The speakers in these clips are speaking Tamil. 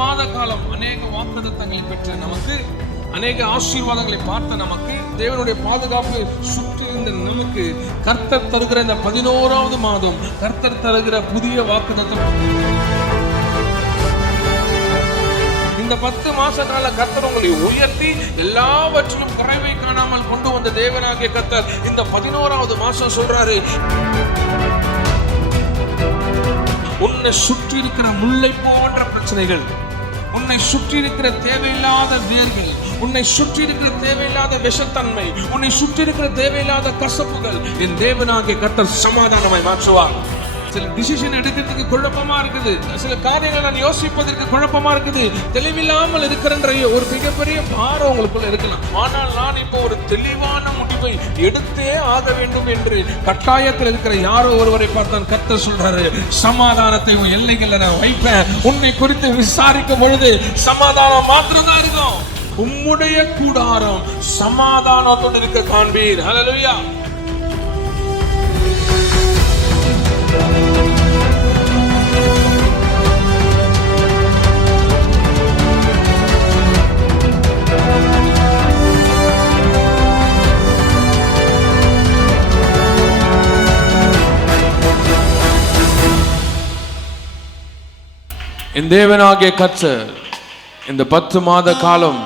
மாத காலம் அநேக வாக்குத்தத்தங்களை பெற்ற நமக்கு, அநேக ஆசீர்வாதங்களை பார்த்த நமக்கு, தேவனுடைய பாதுகாப்பை சுற்றி இருந்த நமக்கு கர்த்தர் தருகிற இந்த 11வது மாதம் கர்த்தர் தருகிற புதிய வாக்குத்தத்தம். இந்த 10 மாச கால கர்த்தர் உங்களை உயர்த்தி எல்லாவற்றிலும் குறைவை காணாமல் கொண்டு வந்த தேவனாகிய கர்த்தர் இந்த 11வது மாசம் சொல்றாரு, உன்னை சுற்றி இருக்கிற முல்லை போன்ற பிரச்சனைகள், உன்னை சுற்றி இருக்கிற தேவையில்லாத வேர்கள், உன்னை சுற்றி இருக்கிற தேவையில்லாத விஷத்தன்மை, உன்னை சுற்றி இருக்கிற தேவையில்லாத கசப்புகள் என் தேவனாகிய கர்த்தர் சமாதானமாய் மாற்றுவார். சில டிசிஷன் எடுக்கிறதுக்கு குழப்பமா இருக்குது, சில காரியங்கள் நான் யோசிப்பதற்கு குழப்பமா இருக்குது, தெளிவில்லாமல் இருக்கிறன்ற ஒரு மிகப்பெரிய பாரம் உங்களுக்குள்ள இருக்கலாம். ஆனால் நான் இப்போ ஒரு தெளிவான முடிவை எடுத்தே ஆக வேண்டும் என்று கட்டாயத்தில் இருக்கிற யாரோ ஒருவரை பார்த்தான் கர்த்தர் சொல்றாரு, சமாதானத்தை உன் எல்லைகள்ல நான் வைப்பேன். உன்னை குறித்து விசாரிக்கும் பொழுது சமாதானம் மாத்திரம் தான் இருக்கும். உம்முடைய கூடாரம் சமாதானத்தோடு இருக்க காண்பீர். ஹல்லேலூயா. என் தேவனாகிய கர்த்தர் இந்த 10 மாத காலம்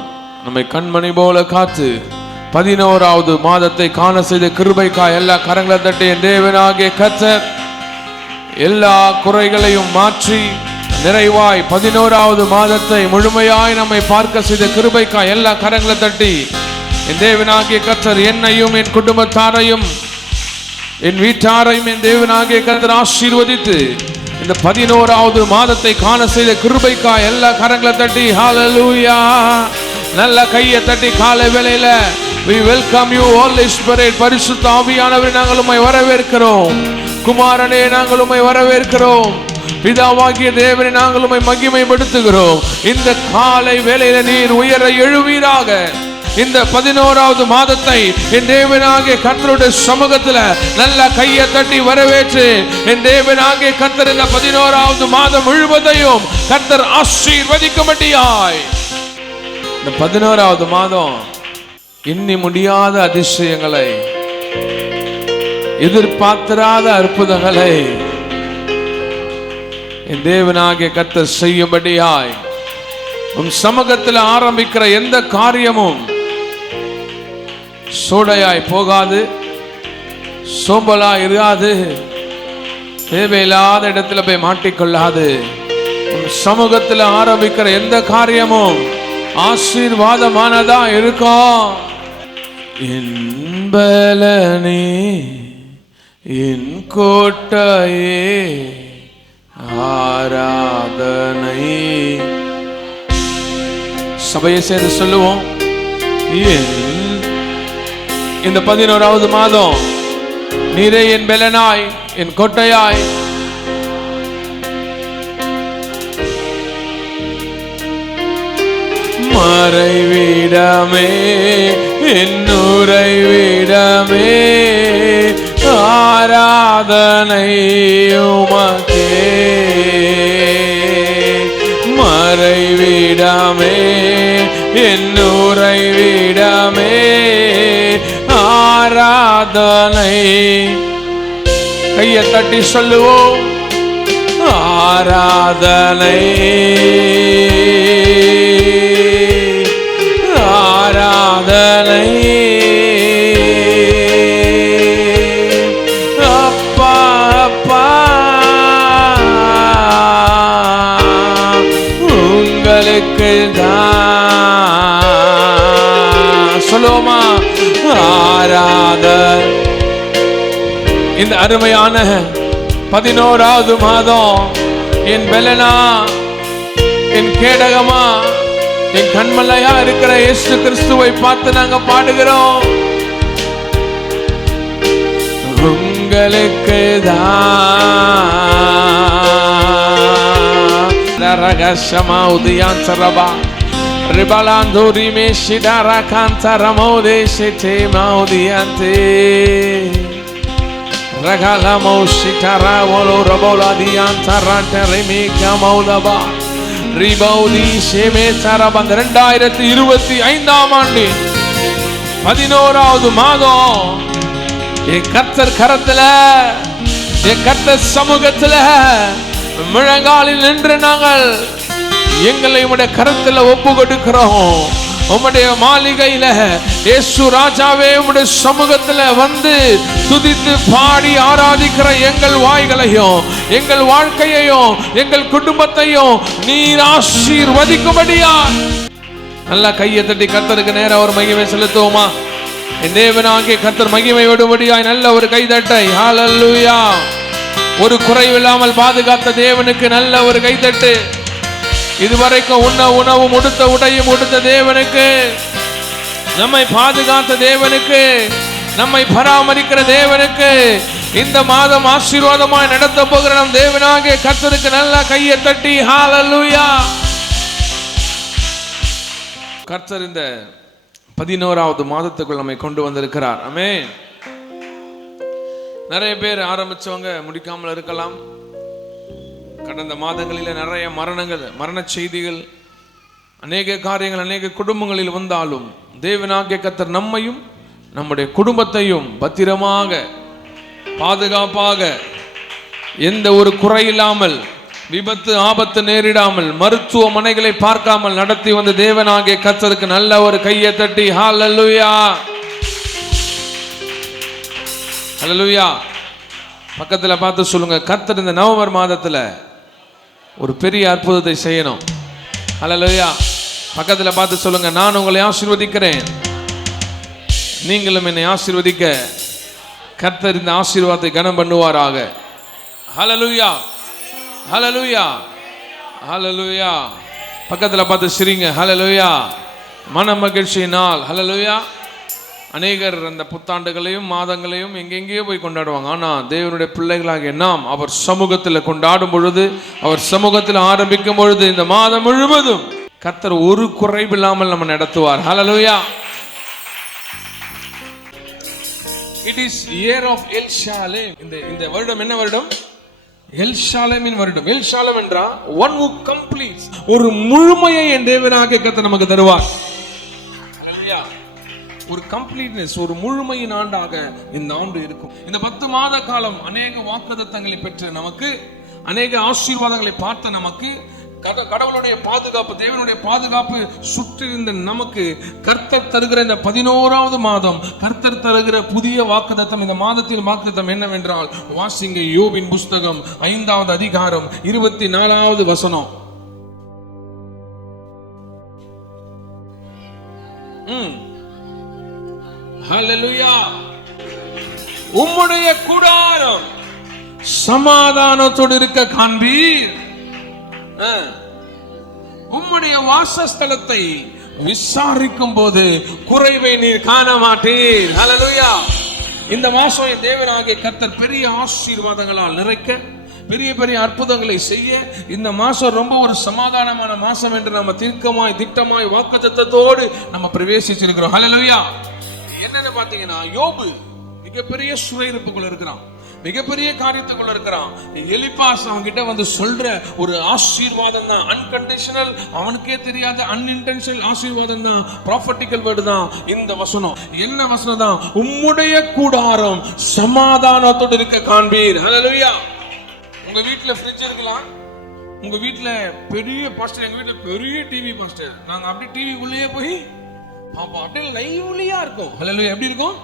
நம்மை கண்மணி போல காத்து 11வது மாதத்தை காண செய்த கிருபைக்காய் எல்லா கரங்களை தட்டி என் தேவனாகிய கர்த்தர் எல்லா குறைகளையும் மாற்றி நிறைவாய் 11வது மாதத்தை முழுமையாய் நம்மை பார்க்க செய்த கிருபைக்காய் எல்லா கரங்களை தட்டி என் தேவனாகிய கர்த்தர் என்னையும் என் குடும்பத்தாரையும் என் வீட்டாரையும் என் தேவனாகிய கர்த்தர் ஆசீர்வதித்து இந்த 11வது மாதத்தை காண செய்த கிருபைக்காய் எல்லா கரங்களை தட்டி ஹல்லேலூயா. நல்ல கையை தட்டி காலை வேளையில we welcome you Holy Spirit. பரிசுத்த ஆவியானவரே நாங்கள் உம்மை வரவேற்கிறோம். குமாரனே நாங்கள் உம்மை வரவேற்கிறோம். பிதாவாகிய தேவனே நாங்கள் உம்மை மகிமைப்படுத்துகிறோம். இந்த காலை வேளையில நீர் உயர எழுவீராக. இந்த 11வது மாதத்தை என் தேவனாகிய கர்த்தருடைய சமூகத்துல நல்ல கையை தட்டி வரவேற்று என் தேவனாகிய கர்த்தர் இந்த 11வது மாதம் முழுவதையும் கர்த்தர் ஆசீர்வதிக்கும்படியாய் இந்த 11வது மாதம் எண்ணி முடியாத அதிசயங்களை, எதிர்பார்த்திராத அற்புதங்களை என் தேவனாகிய கர்த்தர் செய்யும்படியாய் உம் சமூகத்தில் ஆரம்பிக்கிற எந்த காரியமும் சோடையாய் போகாது, சோம்பலா இராது, தேவையில்லாத இடத்துல போய் மாட்டிக்கொள்ளாது. சமூகத்தில் ஆரம்பிக்கிற எந்த காரியமும் ஆசீர்வாதமானதா இருக்கும். என் பலனே என் கோட்டையே ஆராதனை. சபையை சேர்ந்து சொல்லுவோம், இந்த 11வது மாதம் நீரே என் பலனாய் என் கோட்டையாய், மறைவிடமே என் உறைவிடமே ஆராதனை உமக்கே. மறைவிடமே என் உறைவிடமே ஆராதனை. கையை தட்டி சொல்லுவோம், ஆராதனை ஆராதனை. அப்பா அப்பா உங்களுக்கு தான் சொல்லுவோமா ஆராதனை. இந்த அருமையான 11வது மாதம் என் பலனா, என் கேடகமா, என் கண்மலையா இருக்கிற இயேசு கிறிஸ்துவை பார்த்து நாங்க பாடுகிறோம். உங்களுக்கு தான் ரகசமா உதயான் சரபா ரிபலாந்தூரி மேஷிடாரா காந்தரமோதே சிட்டே மௌதியந்தே ரகலமோ சிட்டாரா வலோ ரபோலா தியாந்தரா டெரிமிகா மௌலபா ரிபௌதி ஷேமே சரபங்க 2025ஆம் ஆண்டு 11வது மாதம் என் கர்த்தர் கரத்துல, என் கர்த்தர் சமூகத்துல முழங்காலில் நின்று நாங்கள் எங்களை உம்முடைய கரத்துல ஒப்பு கொடுக்கிறோம். உம்முடைய மாளிகையில இயேசு ராஜாவே உம்முடைய சமூகத்துல வந்து துதித்து பாடி ஆராதிக்கிற எங்கள் வாய்களையும் எங்கள் வாழ்க்கையையும் எங்கள் குடும்பத்தையும் நீர் ஆசீர்வதிக்கும்படியா நல்லா கையை தட்டி கர்த்தருக்கு நேரம் ஒரு மகிமை செலுத்துவோமா? என் தேவனாகிய கர்த்தர் மகிமை விடும்படியாய் நல்ல ஒரு கைதட்டை. ஹல்லேலூயா. ஒரு குறைவில்லாமல் பாதுகாத்த தேவனுக்கு நல்ல ஒரு கைதட்டு. இதுவரைக்கும் உண்ண உணவும் உடுத்த உடையும் உடுத்த தேவனுக்கு, நம்மை பாதுகாத்த தேவனுக்கு, நம்மை பராமரிக்கிற தேவனுக்கு, இந்த மாதம் ஆசீர்வாதமாய் நடத்த போகிற நம் தேவனாகிய கர்த்தருக்கு நல்ல கையை தட்டி ஹல்லேலூயா. கர்த்தர் இந்த 11வது மாதத்துக்குள் நம்மை கொண்டு வந்திருக்கிறார். ஆமென். நிறைய பேர் ஆரம்பிச்சவங்க முடிக்காமல் இருக்கலாம். கடந்த மாதங்களில் நிறைய மரணங்கள், மரண செய்திகள், அநேக காரியங்கள் அநேக குடும்பங்களில் வந்தாலும் தேவனாகிய கர்த்தர் நம்மையும் நம்முடைய குடும்பத்தையும் பத்திரமாக பாதுகாப்பாக எந்த ஒரு குறையில்லாமல், விபத்து ஆபத்து நேரிடாமல், மருத்துவமனைகளை பார்க்காமல் நடத்தி வந்த தேவனாகிய கர்த்தருக்கு நல்ல ஒரு கையை தட்டி ஹல்லேலூயா. ஹல்லேலூயா. பக்கத்துல பார்த்து சொல்லுங்க, கர்த்தர் இந்த நவம்பர் மாதத்துல ஒரு பெரிய அற்புதத்தை செய்யணும். ஹல்லேலூயா. பக்கத்துல பார்த்து சொல்லுங்க, நான் உங்களை ஆசீர்வதிக்கிறேன், நீங்களும் என்னை ஆசீர்வதிக்க கர்த்தர் இந்த ஆசீர்வாதத்தை கனம் பண்ணுவாராக. ஹல்லேலூயா. ஹல்லேலூயா. ஹல்லேலூயா. பக்கத்துல பார்த்து சிரிங்க. ஹல்லேலூயா. மன மகிழ்ச்சியினால். ஹல்லேலூயா. அநேகர் அந்த புத்தாண்டுகளையும் மாதங்களையும் எங்கெங்கேயோ போய் கொண்டாடுவாங்க. ஆனால் தேவனுடைய பிள்ளைகளாகிய நாம் அவர் சமூகத்தில் கொண்டாடும் பொழுது, அவர் சமூகத்தில் ஆரம்பிக்கும் பொழுது இந்த மாதம் முழுவதும் கர்த்தர் ஒரு குறைவில்லாமல் நம்ம நடத்துவார். ஹல்லேலூயா. It is year of El Shalem. இந்த வருடம் என்ன வருடம்? எல் ஷாலேமின் வருடம். எல் ஷாலேம் என்றா one who completes, ஒரு முழுமையை என் தேவனாகிய கர்த்தர் நமக்கு தருவார். ஹல்லேலூயா. ஒரு கம்ப்ளீட்னஸ், ஒரு முழுமையின் ஆண்டாக இந்த ஆண்டு இருக்கும். இந்த 10 மாத காலம் அநேக வாக்குத்தத்தங்களை பெற்று நமக்கு, அநேக ஆசீர்வாதங்களை பார்த்த நமக்கு, கடவுளுடைய பாதுகாப்பு, தேவனுடைய பாதுகாப்பு சுற்றிருந்த நமக்கு கர்த்தர் தருகிற இந்த 11வது மாதம், கர்த்தர் தருகிற புதிய வாக்குத்தத்தம். இந்த மாதத்தில் வாக்குத்தத்தம் என்னவென்றால், வாசிங்க யோபின் புஸ்தகம் 5வது அதிகாரம் 24வது வசனம். ஹல்லேலூயா. உம்முடைய கூடாரம் சமாதானத்தோடு இருக்க காண்பீர், உம்முடைய வாசஸ்தலத்தை விசாரிக்கும் போது குறைவை நீர் காண மாட்டீர். ஹல்லேலூயா. இந்த மாசம் என் தேவனாகிய கர்த்தர் பெரிய ஆசீர்வாதங்களால் நிறைக்க, பெரிய பெரிய அற்புதங்களை செய்ய, இந்த மாசம் ரொம்ப ஒரு சமாதானமான மாசம் என்று நம்ம தீர்க்கமாய் திட்டமாய் வாக்குத்தத்தத்தோடு நம்ம பிரவேசிச்சிருக்கிறோம். ஹல்லேலூயா. என்னன்னு பாத்தீங்கன்னா, யோபு மிகப்பெரிய சிறையிருப்புக்குள்ள இருக்கிறான், மிகப்பெரிய காரியத்துக்குள்ள இருக்கிறான். எலிபாஸ் அவன்கிட்ட வந்து சொல்ற ஒரு ஆசீர்வாதம் தான் அன்கண்டிஷனல், அவனுக்கே தெரியாத அன்இன்டென்ஷனல் ஆசீர்வாதம் தான், ப்ராஃபட்டிக்கல் வேர்டு தான் இந்த வசனம். என்ன வசனம் தான்? உம்முடைய கூடாரம் சமாதானத்தோடு இருக்க காண்பீர். ஹல்லேலூயா. உங்க வீட்டுல ஃப்ரிட்ஜ் இருக்கலாம், உங்க வீட்டுல பெரிய பாஸ்டர், எங்க வீட்டுல பெரிய டிவி பாஸ்டர், நாங்க அப்படி டிவிக்குள்ளேயே போய் பாப்பா, அப்படியே லைவ்லியா இருக்கும். ஹல்லேலூயா. எப்படி இருக்கும்?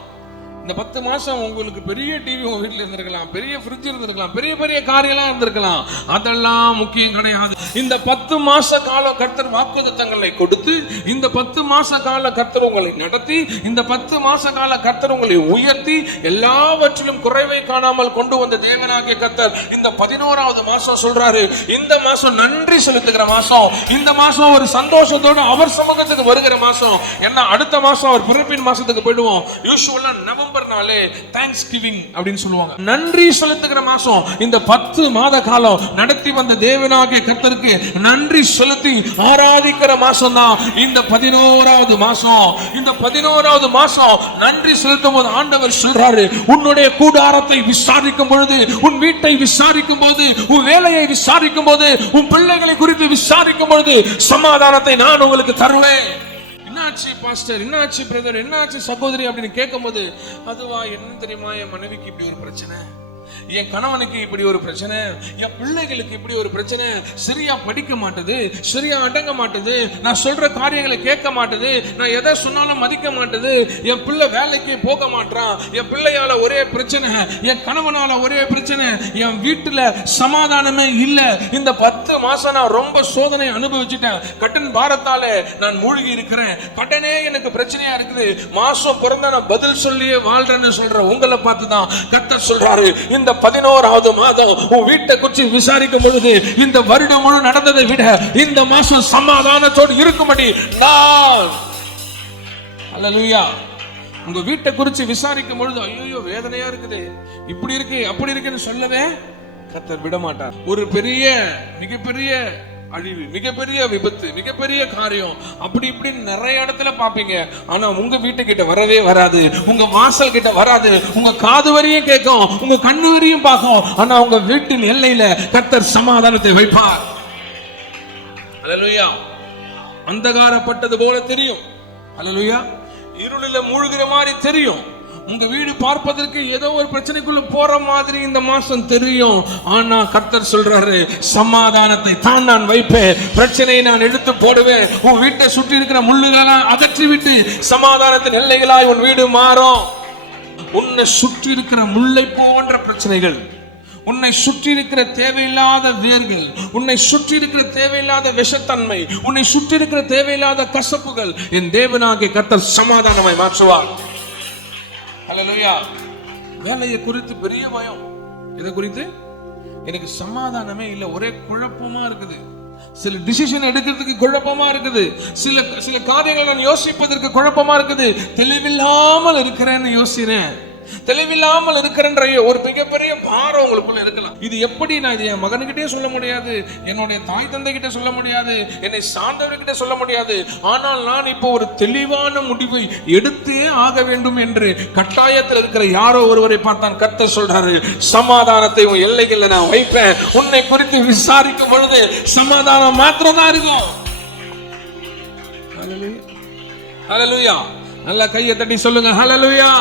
இந்த 10 மாசம் உங்களுக்கு பெரிய டிவி உங்க வீட்டுல இருந்திருக்கலாம், பெரிய ஃப்ரிட்ஜ் இருந்திருக்கலாம், பெரிய பெரிய காரியெல்லாம் இருந்திருக்கலாம். அதெல்லாம் முக்கியம் கிடையாது. இந்த 10 மாச கால கர்த்தர் வாக்குத்தத்தங்களை கொடுத்து, இந்த 10 மாச கால கர்த்தர் உங்களை நடத்தி, இந்த 10 மாச கால கர்த்தர் உங்களை உயர்த்தி, எல்லாவற்றிலும் குறைவை காணாமல் கொண்டு வந்த தேவனாகிய கர்த்தர் இந்த 11வது மாசம் சொல்றாரு, இந்த மாசம் நன்றி செலுத்துகிற மாசம், இந்த மாசம் ஒரு சந்தோஷத்தோடு அவர் சமூகத்துக்கு வருகிற மாசம். ஏன்னா அடுத்த மாசம் அவர் பிறப்பின் மாசத்துக்கு போயிடுவோம். யூசுவலா நவம்பர் டிசம்பர் நாளே தேங்க்ஸ் கிவிங் அப்படின்னு சொல்லுவாங்க. நன்றி செலுத்துகிற மாசம். இந்த 10 மாத காலம் நடத்தி வந்த தேவனாகிய கர்த்தருக்கு நன்றி செலுத்தி ஆராதிக்கிற மாசம் தான் இந்த 11வது மாசம். இந்த 11வது மாசம் நன்றி செலுத்தும் போது ஆண்டவர் சொல்றாரு, உன்னுடைய கூடாரத்தை விசாரிக்கும் பொழுது, உன் வீட்டை விசாரிக்கும் போது, உன் வேலையை விசாரிக்கும் போது, உன் பிள்ளைகளை குறித்து விசாரிக்கும் பொழுது சமாதானத்தை நான் உங்களுக்கு தருவேன். என்னாச்சு பாஸ்டர், என்னாச்சு பிரதர், என்னாச்சு சகோதரி அப்படின்னு கேட்கும் போது, அதுவா என்ன தெரியுமா, என் மனைவிக்கு இப்படி ஒரு பிரச்சனை, என் கணவனுக்கு இப்படி ஒரு பிரச்சனை, என் பிள்ளைகளுக்கு இப்படி ஒரு பிரச்சனை, சரியா படிக்க மாட்டது, சரியா அடங்க மாட்டது, நான் சொல்ற காரியங்களை கேட்க மாட்டது, நான் எதை சொன்னாலும் மதிக்க மாட்டது, என் பிள்ளை வேலைக்கு போக மாட்டான், என் பிள்ளையால ஒரே பிரச்சனை, என் கணவனால ஒரே பிரச்சனை, என் வீட்டுல சமாதானமே இல்ல. இந்த 10 மாசம் நான் ரொம்ப சோதனை அனுபவிச்சுட்டேன். கடன் பாரத்தால நான் மூழ்கி இருக்கிறேன். கடனே எனக்கு பிரச்சனையா இருக்குது. மாசம் பிறந்த நான் பதில் சொல்லியே வாழ்றேன்னு சொல்ற உங்களை பார்த்து தான் கர்த்தர் சொல்றாரு, இந்த 11வது மாதம் உன் வீட்டை குறித்து விசாரிக்கும் பொழுது இந்த வருடம் முழு நடந்ததை விட இந்த மாசம் சமாதானத்தோடு இருக்கும்படி நான், அல்லேலூயா, உங்க வீட்டை குறித்து விசாரிக்கும் பொழுது ஐயோ வேதனையா இருக்குது, இப்படி இருக்கு அப்படி இருக்குன்னு சொல்லவே கர்த்தர் விட மாட்டார். ஒரு பெரிய மிகப்பெரிய அழிவு, மிகப்பெரிய விபத்து, மிகப்பெரிய காரியம் அப்படி இப்படி நிறைய இடத்துல பாப்பீங்க. ஆனா உங்க வீட்டுக்கிட்ட வரவே வராது, உங்க வாசல் கிட்ட வராது, உங்க காது வரையும் கேட்கும், உங்க கண்ணு வரையும் பார்க்கும். ஆனா உங்க வீட்டின் எல்லையில கர்த்தர் சமாதானத்தை வைப்பார். அல்லேலூயா. அந்தகாரப்பட்டது போல தெரியும், அல்லேலூயா, இருளில மூழ்கிற மாதிரி தெரியும். உங்க வீடு பார்ப்பதற்கு ஏதோ ஒரு பிரச்சனைக்குள்ள போற மாதிரி இந்த மாசம் தெரியும். ஆனா கர்த்தர் சொல்றாரு, சமாதானத்தை தான் நான் வைப்பேன், பிரச்சனையை நான் எடுத்து போடுவேன். உன் வீட்டை சுற்றி இருக்கிற முள்ளுகளை அகற்றி விட்டு சமாதானத்தின் எல்லைகளாய் உன் வீடு மாறும். உன்னை சுற்றி இருக்கிற முல்லை போன்ற பிரச்சனைகள், உன்னை சுற்றி இருக்கிற தேவையில்லாத வேர்கள், உன்னை சுற்றி இருக்கிற தேவையில்லாத விஷத்தன்மை, உன்னை சுற்றி இருக்கிற தேவையில்லாத கசப்புகள் என் தேவனாகிய கர்த்தர் சமாதானமாய் மாற்றுவார். அல்லேலூயா. வேலையை குறித்து பெரிய பயம். இதை குறித்து எனக்கு சமாதானமே இல்லை, ஒரே குழப்பமா இருக்குது. சில டிசிஷன் எடுக்கிறதுக்கு குழப்பமா இருக்குது. சில காரியங்களை நான் யோசிப்பதற்கு குழப்பமா இருக்குது. தெளிவில்லாமல் இருக்கிறேன்னு யோசிக்கிறேன். தெளிவில்லாமல் இருக்கிறன்ற ஒரு மிகப்பெரிய பாரம் உங்களுக்குள்ள இருக்கலாம். இது எப்படி நான் இது என் மகனுக்கிட்டே சொல்ல முடியாது, என்னுடைய தாய் தந்தை கிட்ட சொல்ல முடியாது, என்னை சார்ந்தவர்கிட்ட சொல்ல முடியாது. ஆனால் நான் இப்போ ஒரு தெளிவான முடிவை எடுத்தே ஆக வேண்டும் என்று கட்டாயத்தில் இருக்கிற யாரோ ஒருவரை பார்த்தான் கர்த்தர் சொல்றாரு, சமாதானத்தை உன் எல்லைகள்ல நான் வைப்பேன். உன்னை குறித்து விசாரிக்கும் பொழுது சமாதானம் மாத்திரம் தான் இருக்கும். ஹல்லேலூயா. நல்லா கையை தட்டி சொல்லுங்க ஹல்லேலூயா.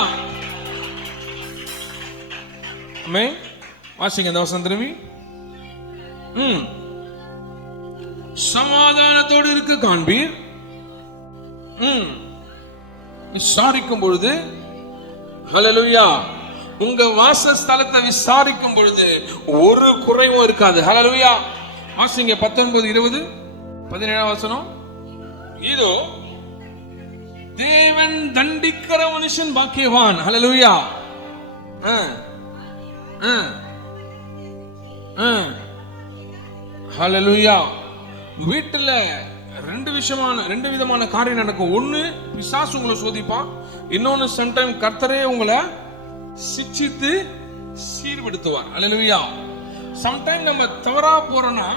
வாசிங்க அந்த வசனம் திரும்பி. சமாதானத்தோடு இருக்க காண்பீர். விசாரிக்கும் பொழுது, ஹல்லேலூயா, உங்க வாசஸ்தலத்தை விசாரிக்கும் பொழுது ஒரு குறைவும் இருக்காது. ஹல்லேலூயா. வாசிங்க 19, 20, 17 வசனம். இதோ தேவன் தண்டிக்கிற மனுஷன் பாக்கியவான். ஹல்லேலூயா. ஹல்லேலூயா. வீட்டுல ரெண்டு விதமான காரியம் நடக்கும். ஒண்ணு, பிசாசு உங்களை சோதிப்பான். இன்னொன்னு, சம்டைம் கர்த்தரே உங்களை சிட்சித்து சீர்படுத்துவார். ஹல்லேலூயா. சம்டைம் நம்ம தவறா போறோம்னா,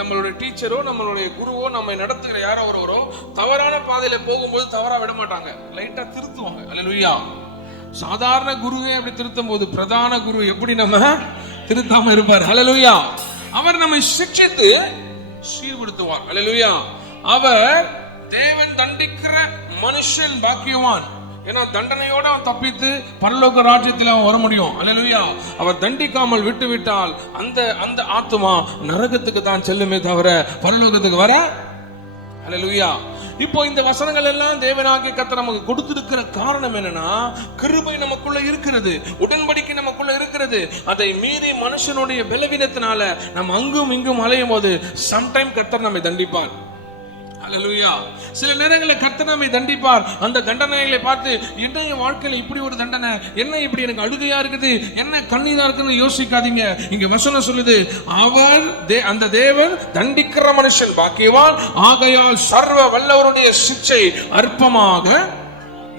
நம்மளுடைய டீச்சரோ நம்மளுடைய குருவோ நம்ம நடத்துகிற யாரோ ஒருவரோ தவறான பாதையில போகும்போது தவறா விட மாட்டாங்க, லைட்டா திருத்துவாங்க. ஹல்லேலூயா. சாதாரண குருவே அப்படி திருத்தும் போது பிரதான குரு எப்படி நம்ம திருத்தாம இருப்பார். ஹல்லேலூயா. அவர் நம்மை சிட்சித்து சீர்படுத்துவார். ஹல்லேலூயா. அவர் தேவன் தண்டிக்கிற மனுஷன் பாக்கியவான். ஏன்னா தண்டனையோட அவன் தப்பித்து பரலோக ராஜ்யத்தில் அவன் வர முடியும். அல்லேலூயா. அவர் தண்டிக்காமல் விட்டு விட்டால் அந்த ஆத்துமா நரகத்துக்கு தான் செல்லுமே தவிர பரலோகத்துக்கு வர. அல்லேலூயா. இப்போ இந்த வசனங்கள் எல்லாம் தேவனாகிய கர்த்தர் நமக்கு கொடுத்திருக்கிற காரணம் என்னன்னா, கிருபை நமக்குள்ள இருக்கிறது, உடன்படிக்கை நமக்குள்ள இருக்கிறது. அதை மீறி மனுஷனுடைய பலவீனத்தினால நம்ம அங்கும் இங்கும் அலையும் போது சம்டைம் கர்த்தர் நம்மை தண்டிப்பார். அல்லேலூயா. சில நேரங்களில் கர்த்தர் நம்மை தண்டிப்பார். அந்த தண்டனைகளை பார்த்து, என்ன என் வாழ்க்கையில இப்படி ஒரு தண்டனை, என்ன இப்படி எனக்கு அழுகையா இருக்குது, என்ன கண்ணீரா இருக்குன்னு யோசிக்காதீங்க. இங்க வசனம் சொல்லுது, அந்த தேவன் தண்டிக்கிற மனுஷன் பாக்கியவான், ஆகையால் சர்வ வல்லவருடைய சிட்சை அற்பமாக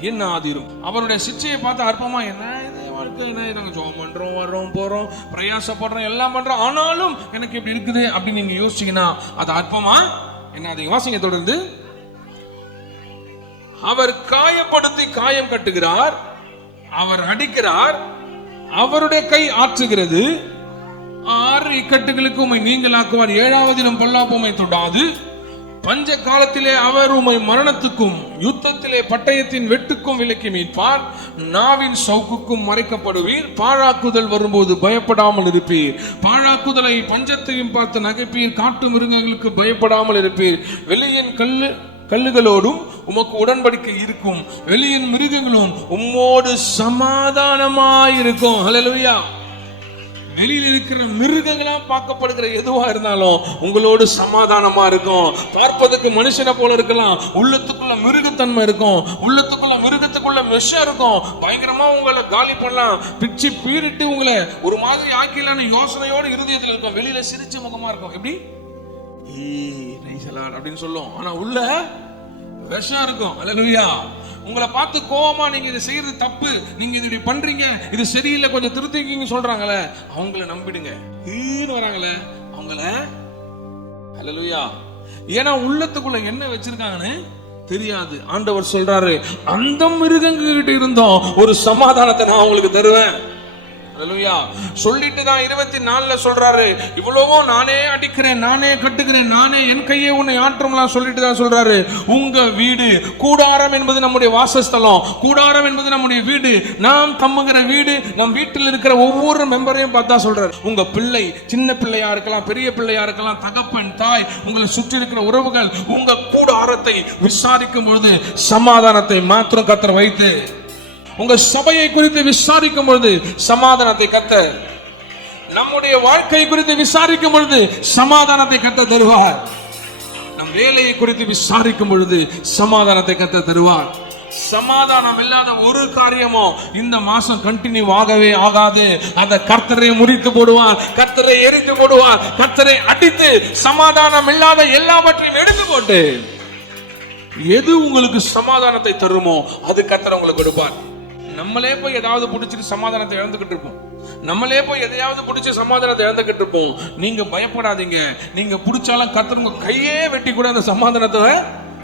என்ன ஆதிரும். அவருடைய சிச்சையை பார்த்து அற்பமா, என்ன இது வாழ்க்கை, என்ன நாங்க ஜோம் பண்றோம், வர்றோம், போறோம், பிரயாசப்படுறோம், எல்லாம் பண்றோம், ஆனாலும் எனக்கு இப்படி இருக்குது அப்படின்னு நீங்க யோசிச்சீங்கன்னா அது அற்பமா என்ன ஆதீங்க. வாசிங்க தொடர்ந்து. அவர் காயப்படுத்தி காயம் கட்டுகிறார், அவர் அடிக்கிறார், அவருடைய கை ஆற்றுகிறது. 6 இக்கட்டுகளுக்கு உம்மை நீங்களாக்குவார், 7ஆவதிலும் பொல்லாப்பு உம்மை தொடாது. பஞ்ச காலத்திலே அவர் உம்மை மரணத்துக்கும் யுத்தத்திலே பட்டயத்தின் வெட்டுக்கும் விலக்கி மீட்பார். நாவின் சவுக்குக்கும் மறைக்கப்படுவீர். பாழாக்குதல் வரும்போது பயப்படாமல் இருப்பீர். பாழாக்குதலை பஞ்சத்தையும் பார்த்து நகைப்பீர். காட்டு மிருகங்களுக்கு பயப்படாமல் இருப்பீர். வெளியின் கல்லுகளோடும் உமக்கு உடன்படிக்கை இருக்கும். வெளியின் மிருகங்களும் உம்மோடு சமாதானமாயிருக்கும். ஹல்லேலூயா. வெளியில் இருக்கிற மிருகங்களா பார்க்கப்படுகிற எதுவா இருந்தாலும் உங்களோடு சமாதானமா இருக்கும். பார்ப்பதற்கு மனுஷனை போல இருக்கலாம், உள்ளத்துக்குள்ள மிருகத்தன்மை இருக்கும், உள்ளத்துக்குள்ள மிருகத்துக்குள்ள விஷம் இருக்கும். பயங்கரமா உங்களை காலி பண்ணலாம், பிச்சு பீரிட்டு உங்களை ஒரு மாதிரி ஆக்கிலான யோசனையோடு இருதயத்தில் இருக்கும். வெளியில சிரிச்ச முகமா இருக்கும், எப்படி அப்படின்னு சொல்லும், ஆனா உள்ள விஷம் இருக்கும். அல்லேலூயா. உங்களை பார்த்து கோவமா நீங்க இதை செய்யறது தப்பு, நீங்க இது பண்றீங்க, இது சரியில்லை, கொஞ்சம் திருத்திக்கிங்க சொல்றாங்களே, அவங்கள நம்பிடுங்க. வராங்களே அவங்கள. அல்லேலூயா. ஏன்னா உள்ளத்துக்குள்ள என்ன வச்சிருக்காங்கன்னு தெரியாது. ஆண்டவர் சொல்றாரு, அந்த மிருகங்கிட்ட இருந்தோம் ஒரு சமாதானத்தை நான் உங்களுக்கு தருவேன். சொல்லிட்டு தான் 24 சொல்றாரு, இவ்வளவோ நானே அடிக்கிறேன், நானே கட்டுகிறேன், நானே என் கையை உன்னை ஆற்றம்லாம் சொல்லிட்டு தான் சொல்றாரு. உங்க வீடு, கூடாரம் என்பது நம்முடைய வாசஸ்தலம், கூடாரம் என்பது நம்முடைய வீடு, நாம் தம்முகிற வீடு, நம் வீட்டில் இருக்கிற ஒவ்வொரு மெம்பரையும் பார்த்தா சொல்றாரு. உங்க பிள்ளை சின்ன பிள்ளையா இருக்கலாம், பெரிய பிள்ளையா இருக்கலாம், தகப்பன், தாய், உங்களை சுற்றி இருக்கிற உறவுகள், உங்க கூடாரத்தை விசாரிக்கும் பொழுது சமாதானத்தை மாத்திரம் கர்த்தர் வைத்து, உங்க சபையை குறித்து விசாரிக்கும் பொழுது சமாதானத்தை கர்த்தர், நம்முடைய வாழ்க்கை குறித்து விசாரிக்கும் பொழுது சமாதானத்தை கர்த்தர் தருவார். நம் வேலையை குறித்து விசாரிக்கும் பொழுது சமாதானத்தை கர்த்தர் தருவார். சமாதானம் இல்லாத ஒரு காரியமோ இந்த மாசம் கண்டினியூ ஆகவே ஆகாது. அந்த கர்த்தரை முறித்து போடுவார், கர்த்தரை எரிந்து போடுவார், கர்த்தரை அடித்து சமாதானம் இல்லாத எல்லாவற்றையும் எடுத்து போட்டு எது உங்களுக்கு சமாதானத்தை தருமோ அது கர்த்தர் உங்களுக்கு கொடுப்பார். நம்மளே போய் ஏதாவது பிடிச்சிட்டு சமாதானத்தை இழந்துகிட்டு இருப்போம், நம்மளே போய் எதையாவது பிடிச்ச சமாதானத்தை இழந்துகிட்டு இருப்போம். நீங்க பயப்படாதீங்க, நீங்க பிடிச்சாலும் கர்த்தர் உங்க கையே வெட்டி கூட அந்த சமாதானத்தை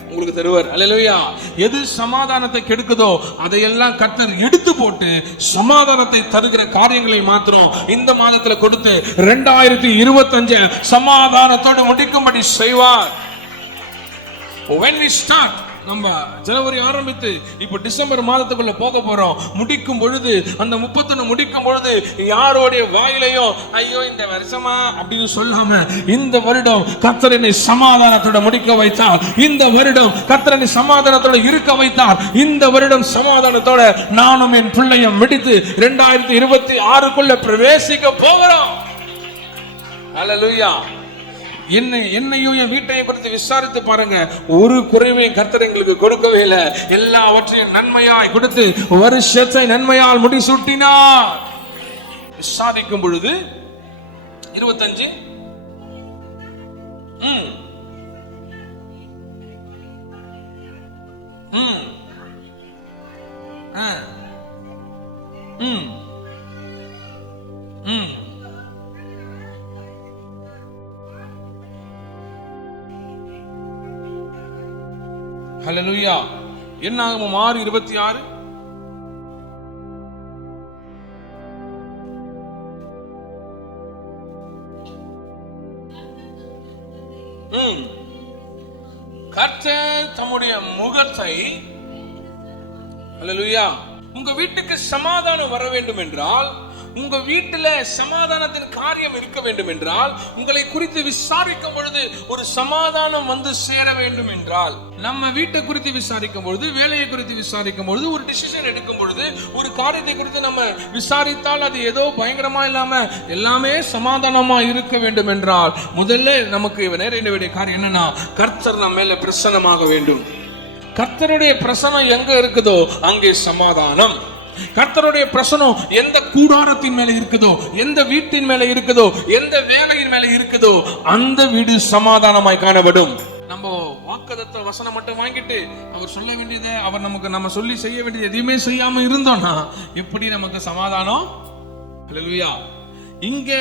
உங்களுக்கு தருவார். அல்லேலூயா. எது சமாதானத்தை கெடுக்குதோ அதையெல்லாம் கர்த்தர் எடுத்து போட்டு சமாதானத்தை தருகிற காரியங்களை மாத்திரம் இந்த மாதத்துல கொடுத்து 2025 சமாதானத்தோடு முடிக்கும்படி செய்வார். When we start, நம்ம ஜனவரி ஆரம்பித்து இப்ப டிசம்பர் மாதத்துக்குள்ள போக போறோம். முடிக்கும் பொழுது, அந்த 31 முடிக்கும் பொழுது யாரோடைய வாயிலையும் ஐயோ இந்த வருஷமா அப்படின்னு சொல்லாம, இந்த வருடம் கர்த்தர் என்னை சமாதானத்தோட முடிக்க வைத்தார், இந்த வருடம் கர்த்தர் என்னை சமாதானத்தோட இருக்க வைத்தார், இந்த வருடம் சமாதானத்தோட நானும் என் பிள்ளையும் முடித்து 2026க்குள்ள பிரவேசிக்க போகிறோம். அல்லேலூயா. என்னையும் என் வீட்டையும் குறித்து விசாரித்து பாருங்க. ஒரு குறைவையும் கர்த்தர் எங்களுக்கு கொடுக்கவே இல்லை. எல்லாவற்றையும் நன்மையாய் கொடுத்து வருஷத்தை நன்மையால் முடிசூட்டினார். விசாரிக்கும் பொழுது 25 ஹல்லேலூயா. என்ன ஆகும்? 6:26. கர்த்தர் தம்முடைய முகத்தை, ஹல்லேலூயா, உங்க வீட்டுக்கு சமாதானம் வர வேண்டும் என்றால், உங்க வீட்டுல சமாதானத்தின் காரியம் இருக்க வேண்டும் என்றால், உங்களை குறித்து விசாரிக்கும் பொழுது ஒரு சமாதானம் வந்து சேர வேண்டும் என்றால், நம்ம வீட்டை குறித்து விசாரிக்கும் பொழுது, வேலையை குறித்து விசாரிக்கும் பொழுது, ஒரு டிசிஷன் எடுக்கும் பொழுது, ஒரு காரியத்தை குறித்து நம்ம விசாரித்தால் அது ஏதோ பயங்கரமா இல்லாம எல்லாமே சமாதானமா இருக்க வேண்டும் என்றால், முதல்ல நமக்கு நேர வேண்டிய காரியம் என்னன்னா, கர்த்தர் நம்ம மேல பிரசன்னமாக வேண்டும். கர்த்தருடைய பிரசன்னம் எங்க இருக்குதோ அங்கே சமாதானம். கர்த்தருடைய பிரசன்னம் எந்த கூடாரத்தின் மேல இருக்குதோ, எந்த வீட்டின் மேல இருக்குதோ, எந்த வேலையின் மேல இருக்குதோ அந்த வீடு சமாதானமாய் காணப்படும். நம்ம நம்ம வாக்குத்தத்த வசனம் மட்டும் வாங்கிட்டு அவர் சொல்ல வேண்டியதை அவர் நம்ம சொல்லி செய்ய வேண்டியது எதையுமே செய்யாம இருந்தோம்னா எப்படி நமக்கு சமாதானம்? ஹல்லேலூயா. இங்க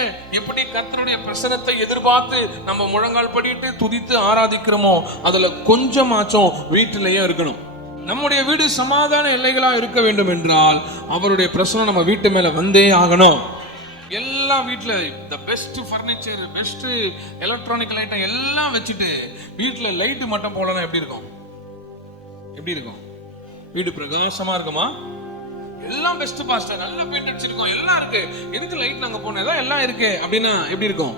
எப்படி கர்த்தருடைய பிரசன்னத்தை எதிர்பார்த்து நம்ம முழங்கால் படிட்டு துதித்து ஆராதிக்கிறோமோ அதுல கொஞ்சமாச்சும் வீட்டிலேயே இருக்கணும். நம்முடைய வீடு சமாதான எல்லைகளா இருக்க வேண்டும் என்றால் அவருடைய பிரசன்னம் நம்ம வீட்டு மேல வந்தே ஆகணும். எல்லா வீட்டுல the best furniture, best electronic item எல்லாம் வச்சுட்டு வீட்டுல லைட் மட்டும் போடலாம் எப்படி இருக்கும்? எப்படி இருக்கும்? வீடு பிரகாசமா இருக்குமா? எல்லாம் பெஸ்ட் பாஸ்டர், நல்ல பெயிண்ட் அடிச்சிருக்கோம், எல்லாம் இருக்கு, எதுக்கு லைட் நாங்க போனோம், எல்லாம் இருக்கு அப்படின்னா எப்படி இருக்கும்?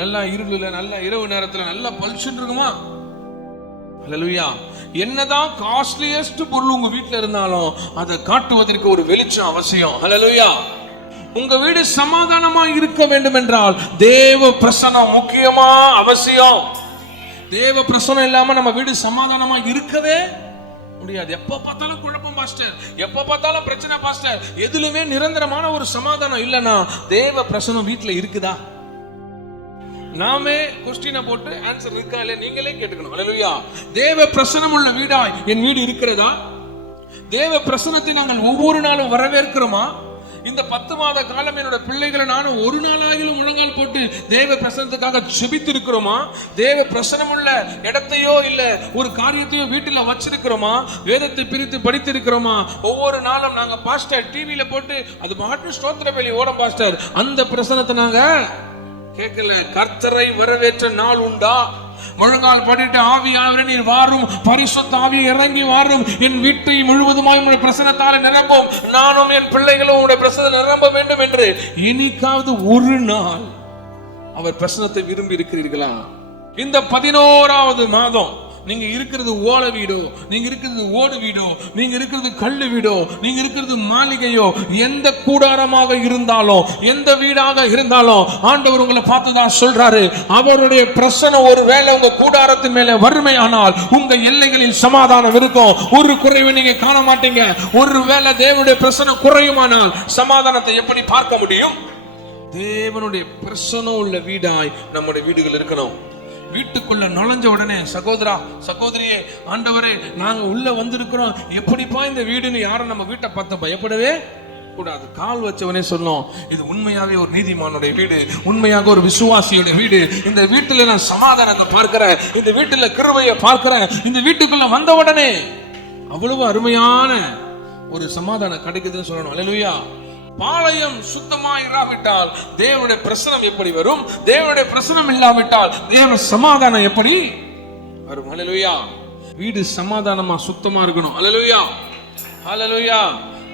நல்லா இருளுல, நல்ல இரவு நேரத்துல நல்ல பல்ஷன் இருக்குமா? ஹல்லேலூயா. என்னதான் காஸ்ட்லியஸ்ட் பொருள் உங்க வீட்டுல இருந்தாலும் அதை காட்டுவதற்கு ஒரு வெளிச்சம் அவசியம். ஹல்லேலூயா. உங்க வீடு சமாதானமா இருக்க வேண்டும் என்றால் தேவ பிரசன்னம் முக்கியமா அவசியம். தேவ பிரசன்னம் இல்லாம நம்ம வீடு சமாதானமா இருக்கவே முடியாது. எப்ப பார்த்தாலும் குழப்பம் பாஸ்டர், எப்ப பார்த்தாலும் பிரச்சனை பாஸ்டர், எதுலுமே நிரந்தரமான ஒரு சமாதானம் இல்லைன்னா தேவ பிரசன்னம் வீட்டுல இருக்குதா? நாமே கொஸ்டினை போட்டு ஆன்சர் இருக்கா இல்ல நீங்களே கேட்டுக்கணும். ஹல்லேலூயா. தேவ பிரசன்னம் உள்ள வீடா என் வீடு இருக்கிறதா? தேவ பிரசன்னத்தை நாங்கள் ஒவ்வொரு நாளும் வரவேற்கிறோமா? இந்த 10 மாத காலம் என்னோட பிள்ளைகளை நானும் ஒரு நாளாகிலும் முழங்கால் போட்டு தேவ பிரசன்னத்துக்காக ஜெபித்து இருக்கிறோமா? தேவ பிரசன்னம் உள்ள இடத்தையோ இல்ல ஒரு காரியத்தையோ வீட்டுல வச்சிருக்கிறோமா? வேதத்தை பிரித்து படித்து இருக்கிறோமா? ஒவ்வொரு நாளும் நாங்க பாஸ்டர் டிவியில போட்டு அது பாட்டு ஸ்தோத்திர வேலி ஓடும் பாஸ்டர், அந்த பிரசன்னத்தை நாங்க கேட்கல. கர்த்தரை வரவேற்ற நாள் உண்டா? முழங்கால் படிட்டு ஆவியானவரே நீர் வாரும், பரிசுத்த ஆவியை இறங்கி வாரும், என் வீட்டை முழுவதுமாய் உங்களுடைய பிரசன்னத்தால நிரம்பும், நானும் என் பிள்ளைகளும் உங்களுடைய பிரசன்னம் நிரம்ப வேண்டும் என்று என்னைக்காவது ஒரு நாள் அவர் பிரசன்னத்தை விரும்பி இருக்கிறீர்களா? இந்த 11வது மாதம் நீங்க இருக்கிறது ஓலை வீடோ, நீங்க இருக்கிறது ஓடு வீடோ, நீங்க இருக்கிறது கல்லு வீடோ, நீங்க இருக்கிறது மாளிகையோ, எந்த கூடாரமாக இருந்தாலும் எந்த வீடாக இருந்தாலும் ஆண்டவர் உங்களை பார்த்துதான் சொல்றாரு, அவருடைய பிரசன்னம் ஒருவேளை உங்க கூடாரத்தின் மேல வறுமையானால் உங்க எல்லைகளில் சமாதானம் இருக்கும். ஒரு குறைவை நீங்க காண மாட்டீங்க. ஒருவேளை தேவனுடைய பிரசன்னம் குறையுமானால் சமாதானத்தை எப்படி பார்க்க முடியும்? தேவனுடைய பிரசன்னம் உள்ள வீடாய் நம்முடைய வீடுகள் இருக்கணும். வீட்டுக்குள்ள நுழைஞ்ச உடனே சகோதரா சகோதரியே, ஆண்டவரே நாங்க உள்ள வந்திருக்கிறோம், எப்படிப்பா இந்த வீடுன்னு யாரும் நம்ம வீட்டை பார்த்து பயப்படவே கூடாது. கால் வச்சவனே சொல்லும், இது உண்மையாவே ஒரு நீதிமானுடைய வீடு, உண்மையாக ஒரு விசுவாசியோட வீடு, இந்த வீட்டுல நான் சமாதானத்தை பார்க்கிறேன், இந்த வீட்டுல கிருபையை பார்க்கிறேன். இந்த வீட்டுக்குள்ள வந்த உடனே அவ்வளவு அருமையான ஒரு சமாதானம் கிடைக்குதுன்னு சொல்லணும். அல்லேலூயா. பாளையம் சுத்தமா இராவிட்டால் தேவனுடைய பிரசனம் எப்படி வரும்? தேவனுடைய பிரசனம் இல்லாவிட்டால் தேவ சமாதானம் எப்படி வரும்? ஹல்லேலூயா. வீடு சமாதானமா சுத்தமா இருக்கணும். ஹல்லேலூயா. ஹல்லேலூயா.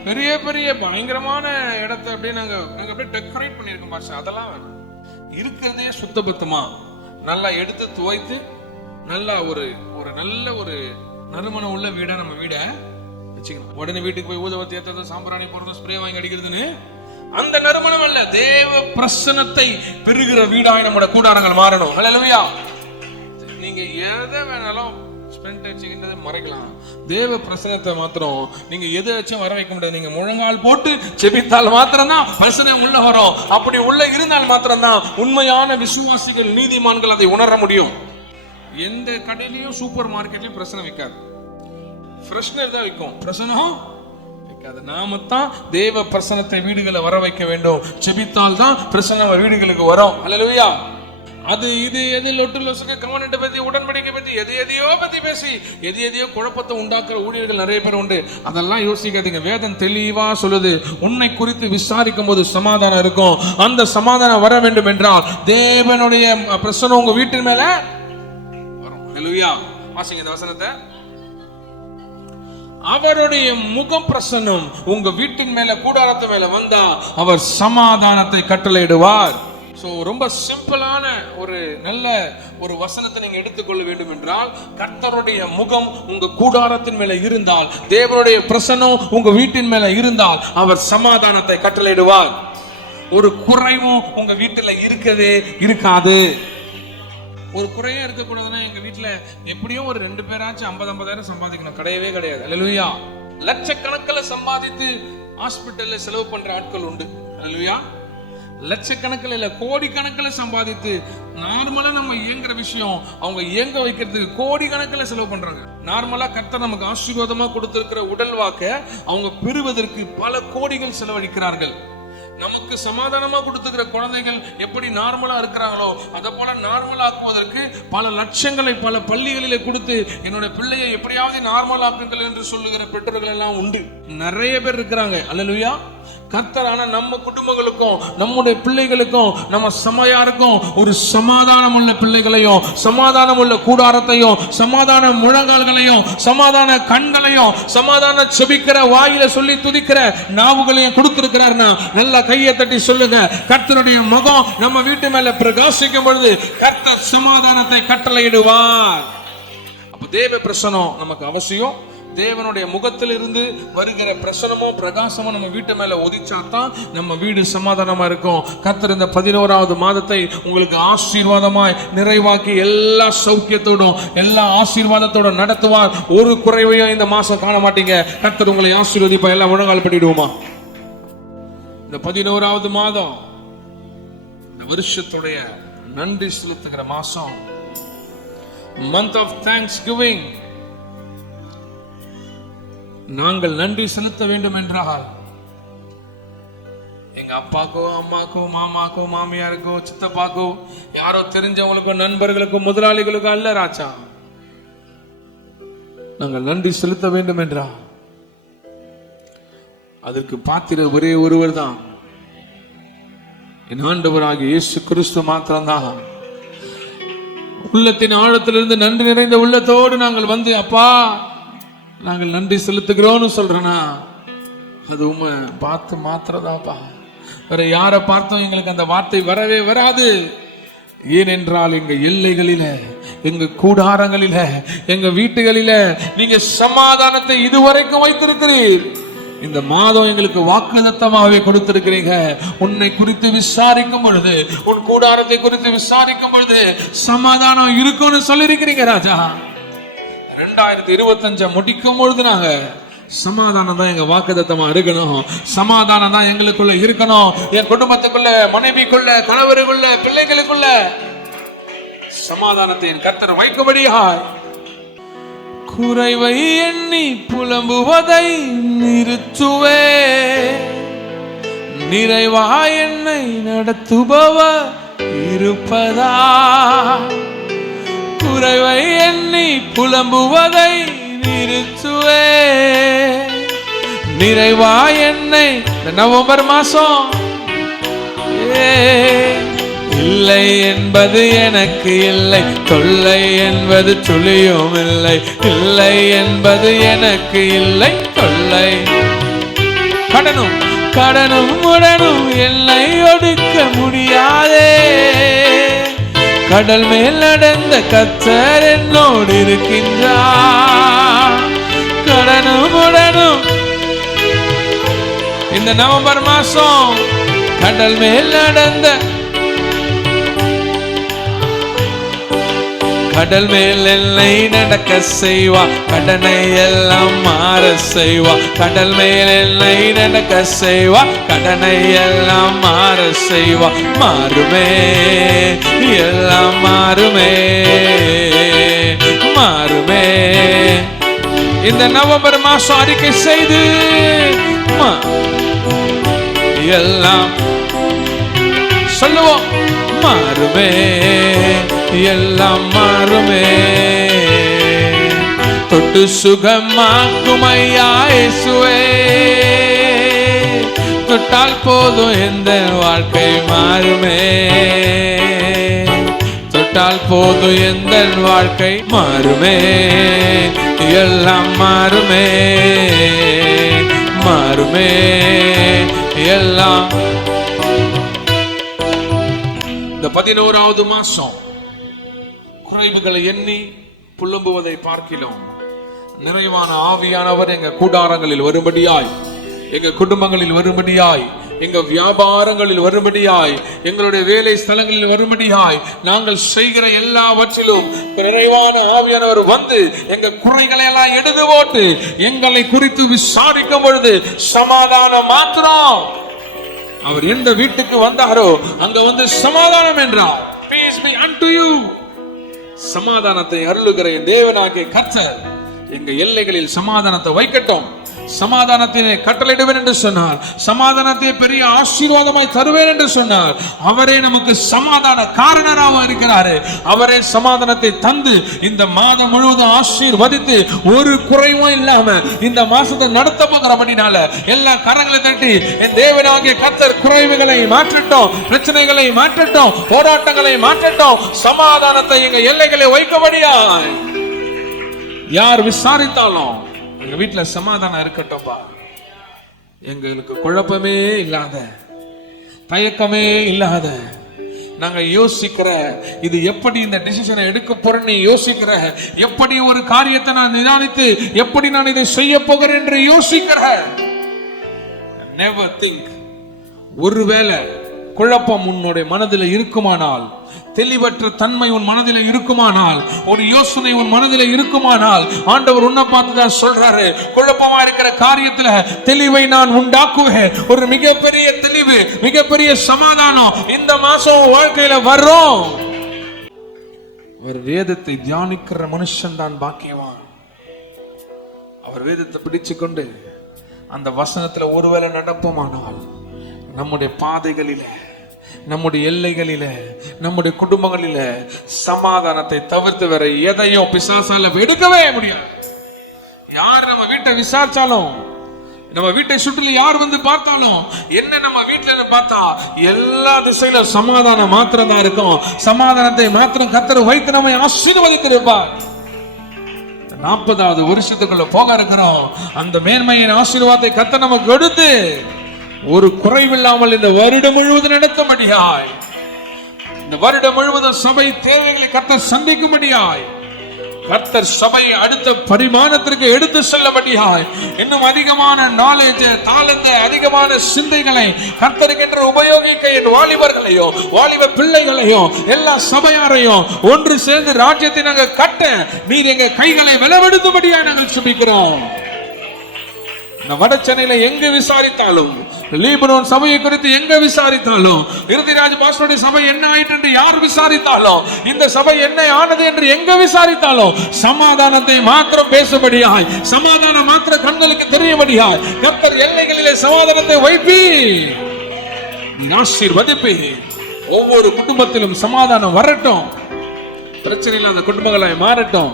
பெரிய பெரிய பயங்கரமான இடத்தை அப்படியே நாங்க அப்படியே டெக்கரேட் பண்ணிருக்கோம் பாஸ்டர், அதெல்லாம் வேணும். இருக்கிறதே சுத்தபத்தமா நல்லா எடுத்து துவைத்து நல்லா ஒரு நல்ல ஒரு நறுமணம் உள்ள வீடா நம்ம வீட வச்சுக்கணும். உடனே வீட்டுக்கு போய் ஊதுவத்தி ஏத்துறது, சாம்பிராணி போடுறது, ஸ்ப்ரே வாங்கி அடிக்கிறதுன்னு அந்த நறுமணம் அல்ல. தேவ பிரசன்னத்தை பெறுகிற வீடாய் நம்மளோட கூடாரங்கள் மாறணும். ஹல்லேலூயா. நீங்க எதை வேணாலும் ஸ்பெண்ட் வச்சுக்கின்றதை மறைக்கலாம், தேவ பிரசன்னத்தை மாத்திரம் நீங்க எதை வச்சும் வர வைக்க முடியாது. நீங்க முழங்கால் போட்டு செபித்தால் மாத்திரம்தான் பிரசனம் உள்ள வரும். அப்படி உள்ள இருந்தால் மாத்திரம்தான் உண்மையான விசுவாசிகள் நீதிமான்கள் அதை உணர முடியும். எந்த கடையிலையும் சூப்பர் மார்க்கெட்லயும் பிரசனம் வைக்காது, ஃப்ரெஷ்னர் தான் வைக்கும், பிரசனம் வைக்காது. நாம தான் தேவ பிரசனத்தை வீடுகளை வர வைக்க வேண்டும். செபித்தால் தான் பிரசனம் வீடுகளுக்கு வரும். ஹல்லேலூயா. அது இது எது லொட்டு லொசுக்கு கவர்மெண்ட் பத்தி உடன்படிக்கை பத்தி எதையோ பத்தி பேசி எதையோ குழப்பத்தை உண்டாக்குற ஊழியர்கள் நிறைய பேர் உண்டு. அதெல்லாம் யோசிக்காதீங்க. வேதம் தெளிவா சொல்லுது, உன்னை குறித்து விசாரிக்கும் போது சமாதானம் இருக்கும். அந்த சமாதானம் வர வேண்டும் என்றால் தேவனுடைய பிரசனம் உங்க வீட்டின் மேல வரும். ஹல்லேலூயா. வாசிங்க இந்த வசனத்தை. அவருடைய முகம் பிரசன்னம் உங்க வீட்டின் மேல கூடாரத்து மேல வந்தா அவர் சமாதானத்தை கட்டளையிடுவார். சோ ரொம்ப சிம்பிளான ஒரு நல்ல ஒரு வசனத்தை நீங்க எடுத்துக்கொள்ள வேண்டும் என்றால், கர்த்தருடைய முகம் உங்க கூடாரத்தின் மேல இருந்தால், தேவனுடைய பிரசன்னம் உங்க வீட்டின் மேல இருந்தால் அவர் சமாதானத்தை கட்டளையிடுவார். ஒரு குறைவும் உங்க வீட்டுல இருக்கவே இருக்காது. ஒரு குறையே இருக்கக்கூடாதுன்னா எங்க வீட்டுல எப்படியும் ஒரு 2 பேராச்சும் 50,000 சம்பாதிக்கணும், கிடையவே கிடையாது. அல்லேலூயா. லட்சக்கணக்கில் சம்பாதித்து ஹாஸ்பிட்டல்ல செலவு பண்ற ஆட்கள் உண்டு. அல்லேலூயா. லட்சக்கணக்கில் இல்ல, கோடிக்கணக்கில் சம்பாதித்து நார்மலா நம்ம இயங்குற விஷயம் அவங்க இயங்க வைக்கிறதுக்கு கோடிக்கணக்கில் செலவு பண்றாங்க. நார்மலா கர்த்தர் நமக்கு ஆசீர்வாதமா கொடுத்திருக்கிற உடல் வாக்க அவங்க பெறுவதற்கு பல கோடிகள் செலவழிக்கிறார்கள். நமக்கு சமாதானமா கொடுத்துக்கிற குழந்தைகள் எப்படி நார்மலா இருக்கிறாங்களோ அதை போல நார்மல் ஆக்குவதற்கு பல லட்சங்களை பல பள்ளிகளிலே கொடுத்து என்னோட பிள்ளையை எப்படியாவது நார்மல் ஆக்குங்கள் என்று சொல்லுகிற பெற்றோர்கள் எல்லாம் உண்டு, நிறைய பேர் இருக்கிறாங்க. அல்லேலூயா. கர்த்தரான நம்ம குடும்பங்களுக்கும் நம்முடைய பிள்ளைகளுக்கும் நம்ம சமையாருக்கும் ஒரு சமாதானம் உள்ள பிள்ளைகளையும் சமாதானம் உள்ள கூடாரத்தையும் சமாதான முழங்கால்களையும் சமாதான கண்களையும் சமாதான செபிக்கிற வாயில சொல்லி துதிக்கிற நாவுகளையும் கொடுத்திருக்கிறார்னா நல்ல கையை தட்டி சொல்லுங்க. கர்த்தருடைய முகம் நம்ம வீட்டு மேல பிரகாசிக்கும் பொழுது கர்த்தர் சமாதானத்தை கட்டளையிடுவார். அப்ப தேவ பிரசனம் நமக்கு அவசியம். தேவனுடைய முகத்தில் இருந்து வருகிற பிரசனமும் பிரகாசமும் நம்ம வீட்டு மேல ஒதிச்சாதான் நம்ம வீடு சமாதானமா இருக்கும். கர்த்தர் இந்த 11வது மாதத்தை உங்களுக்கு ஆசீர்வாதமாய் நிறைவாக்கி எல்லா சௌக்கியத்தோடும் எல்லா ஆசீர்வாதத்தோடும் நடத்துவார். ஒரு குறைவையும் இந்த மாசம் காண மாட்டீங்க. கர்த்தர் உங்களை ஆசீர்வதிப்பா. எல்லாம் முழங்கால் பண்ணிடுவோமா? இந்த 11வது மாதம் இந்த வருஷத்துடைய நன்றி செலுத்துகிற மாசம், மந்த் ஆஃப் தேங்க்ஸ்கிவிங். நாங்கள் நன்றி செலுத்த வேண்டும் என்றால் எங்க அப்பாக்கோ அம்மாக்கோ மாமாக்கோ மாமியாருக்கோ சித்தப்பாக்கோ யாரோ தெரிஞ்சவங்களுக்கோ நண்பர்களுக்கோ முதலாளிகளுக்கோ அல்ல ராஜா. நாங்கள் நன்றி செலுத்த வேண்டும் என்றால் அதற்கு பாத்திர ஒரே ஒருவர் தான், என் ஆண்டவராகிய இயேசு கிறிஸ்து மாத்திரம்தான். உள்ளத்தின் ஆழத்திலிருந்து நன்றி நிறைந்த உள்ளத்தோடு நாங்கள் வந்து அப்பா நாங்கள் நன்றி செலுத்துகிறோம்னு சொல்றேன்னா அது உண்மை பார்த்து மாத்திரதாப்பா. வேற யாரை பார்த்தும் எங்களுக்கு அந்த வார்த்தை வரவே வராது. ஏனென்றால் எங்க எல்லைகளில எங்க கூடாரங்களில எங்க வீட்டுகளில நீங்க சமாதானத்தை இதுவரைக்கும் வைத்திருக்கிறீர். இந்த மாதம் எங்களுக்கு வாக்குத்தத்தமாகவே கொடுத்திருக்கிறீங்க. உன்னை குறித்து விசாரிக்கும் பொழுது உன் கூடாரத்தை குறித்து விசாரிக்கும் பொழுது சமாதானம் இருக்கும்னு சொல்லிருக்கிறீங்க ராஜா. 2025 முடிக்கும் பொழுது நாங்க சமாதானம் தான் எங்க வாக்குத்தத்தமா இருக்கணும். சமாதானம் தான் எங்களுக்குள்ள இருக்கணும். என் குடும்பத்துக்குள்ள, மனைவிக்குள்ள, கணவருக்குள்ள, பிள்ளைகளுக்குள்ள சமாதானத்தை என் கர்த்தர் வைக்கும்படியாய் குறைவை எண்ணி புலம்புவதை நிறுத்துவே, நிறைவா என்னை நடத்துபவர் இருப்பதா. குறைவை எண்ணி புலம்புவதை நிறுத்துவே, நிறைவா என்னை. நவம்பர் மாசம் இல்லை என்பது எனக்கு இல்லை, தொல்லை என்பது துளியும் இல்லை. இல்லை என்பது எனக்கு இல்லை, தொல்லை. கடனும் உடனும் என்னை ஒடுக்க முடியாதே. கடல் மேல் நடந்த கர்த்தர் என்னோடு இருக்கின்றார். கடனும் உடனும் இந்த நவம்பர் மாசம் கடல் மேல் நடந்த கடல் மேல் என்னை நடக்க செய்வா, கடனை எல்லாம் மாற செய்வா. கடல் மேல் என்னை நடக்க செய்வா, கடனை எல்லாம் மாற செய்வா. மாறுமே, எல்லாம் மாறுமே, மாறுமே. இந்த நவம்பர் மாசம் அறிக்கை செய்து எல்லாம் சொல்லுவோம். மாறுமே, எல்லாம் மாறுமே. தொட்டு சுகமாக்கும் ஐயா இயேசுவே, தொட்டால் போதும் எந்த வாழ்க்கை மாறுமே. தொட்டால் போதும் எந்த வாழ்க்கை மாறுமே, எல்லாம் மாறுமே, மாறுமே, எல்லாம். இந்த 11வது மாசம் குறைவுகளை எண்ணி புலம்புவதை பார்க்கிறோம். நிறைவான ஆவியானவர் எங்க கூடாரங்களில் வரும்படியாய், எங்க குடும்பங்களில் வரும்படியாய், எங்க வியாபாரங்களில் வரும்படியாய், எங்களுடைய வேலை ஸ்தலங்களில் வரும்படியாய், நாங்கள் செய்கிற எல்லாவற்றிலும் நிறைவான ஆவியானவர் வந்து எங்க குறைகளை எல்லாம் எடுத்து போட்டு எங்களை குறித்து விசாரிக்கும் பொழுது சமாதானம் மாத்திரம். அவர் எந்த வீட்டுக்கு வந்தாரோ அங்க வந்து சமாதானம் என்றார். Peace be unto you. சமாதானத்தை அருளுகிற தேவனாகிய கர்த்தர் எங்க எல்லைகளில் சமாதானத்தை வைக்கட்டும். சமாதானத்தை கட்டளையிடுவேன் என்று சொன்னார். சமாதானத்தை பெரிய ஆசீர்வாதமாய் தருவேன் என்று சொன்னார். அவரே நமக்கு சமாதான காரணராக இருக்கிறாரு. அவரே சமாதானத்தை தந்து இந்த மாதம் முழுவதும் ஆசீர்வதித்து ஒரு குறைவும் இல்லாம இந்த மாசத்தை நடத்த போகிறபடினால எல்லா கரங்களை தட்டி என் தேவனாகிய கர்த்தர் குறைவுகளை மாற்றட்டும், பிரச்சனைகளை மாற்றட்டும், போராட்டங்களை மாற்றட்டும், சமாதானத்தை எங்க எல்லைகளை வைக்கபடியா. யார் விசாரித்தாலும் எங்க வீட்டுல சமாதானம் இருக்கட்டும்பா. எங்களுக்கு குழப்பமே இல்லாத, தயக்கமே இல்லாத, நாங்க யோசிக்கிற இது எப்படி இந்த டிசிஷனை எடுக்க போறேன்னு யோசிக்கிற, எப்படி ஒரு காரியத்தை நான் நிதானித்து எப்படி நான் இதை செய்ய போகிறேன் என்று யோசிக்கிற. never think. ஒருவேளை குழப்பம் உன்னுடைய மனதில் இருக்குமானால், தெளிவற்ற தன்மை உன் மனதில் இருக்குமானால், ஒரு யோசனை உன் மனதில் இருக்குமானால், ஆண்டவர் உன்னை பார்த்துதான் சொல்றாரு, குழப்பமா இருக்கிற காரியத்துல தெளிவை நான் உண்டாக்குவேன். ஒரு மிகப்பெரிய தெளிவு, மிகப்பெரிய சமாதானம் இந்த மாசம் வாழ்க்கையில வரும். ஒரு வேதத்தை தியானிக்கிற மனுஷன் தான் பாக்கியவான். அவர் வேதத்தை பிடிச்சு கொண்டு அந்த வசனத்துல ஒருவேளை நடப்போமானால் நம்முடைய பாதைகளில, நம்முடைய எல்லைகளில, நம்முடைய குடும்பங்களில சமாதானத்தை தவிர்த்து வேற எதையும் பிசாசால எடுக்கவே முடியாது. யார் நம்ம வீட்டை விசாரிச்சாலும், நம்ம வீட்டை சுற்றி யார் வந்து பார்த்தாலும், என்ன நம்ம வீட்டுல பார்த்தா எல்லா திசையில சமாதானம் மாத்திரம் தான் இருக்கும். சமாதானத்தை மாத்திரம் கர்த்தர் வைத்து நம்மை ஆசீர்வதித்திருப்பார். 40வது வருஷத்துக்குள்ள போக இருக்கிறோம். அந்த மேன்மையின் ஆசீர்வாதத்தை கர்த்தர் நமக்கு கொடுத்து ஒரு குறைவில்லாமல் இந்த வருடம் முழுவதும் நடத்தும்படியாய், இந்த வருடம் முழுவதும் சபை தேவைகளை கர்த்தர் சந்திக்கும்படியாய், கர்த்தர் சபையை அடுத்த பரிமாணத்திற்கு எடுத்து செல்லபடியாய், இன்னும் அதிகமான நாலேஜ், தாளந்த, அதிகமான சிந்தைகளை கர்த்தருக்கென்று உபயோகிக்க என் வாலிபர்களையும் வாலிப பிள்ளைகளையும் எல்லா சபையாரையும் ஒன்று சேர்ந்து ராஜ்யத்தை நாங்கள் கட்ட நீர் எங்க கைகளை விலவெடுத்தபடியாய் நாங்கள் சுபிக்கிறோம். வட சென்னையில எங்க விசாரித்தாலும், லீபனோன் சபையை குறித்து எங்க விசாரித்தாலும், இருதிராஜ் பாஸ்டருடைய சபை என்ன ஆயிட்டு என்று யார் விசாரித்தாலும், இந்த சபை என்ன ஆனது என்று எங்க விசாரித்தாலும், சமாதானத்தை மாத்திரம் பேசும்படியாய், சமாதானம் மாத்திரம் கண்களுக்கு தெரியபடியாய் கர்த்தர் எல்லைகளிலே சமாதானத்தை வைப்பி ஆசீர்வதிப்பி. ஒவ்வொரு குடும்பத்திலும் சமாதானம் வரட்டும், பிரச்சனை இல்லாத குடும்பங்களை மாறட்டும்.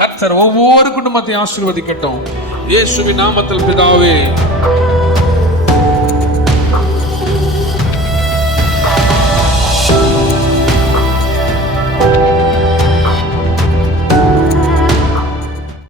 கர்த்தர் ஒவ்வொரு குடும்பத்தையும் ஆசீர்வதிக்கட்டும். இயேசுவின் நாமத்தில் பிதாவே.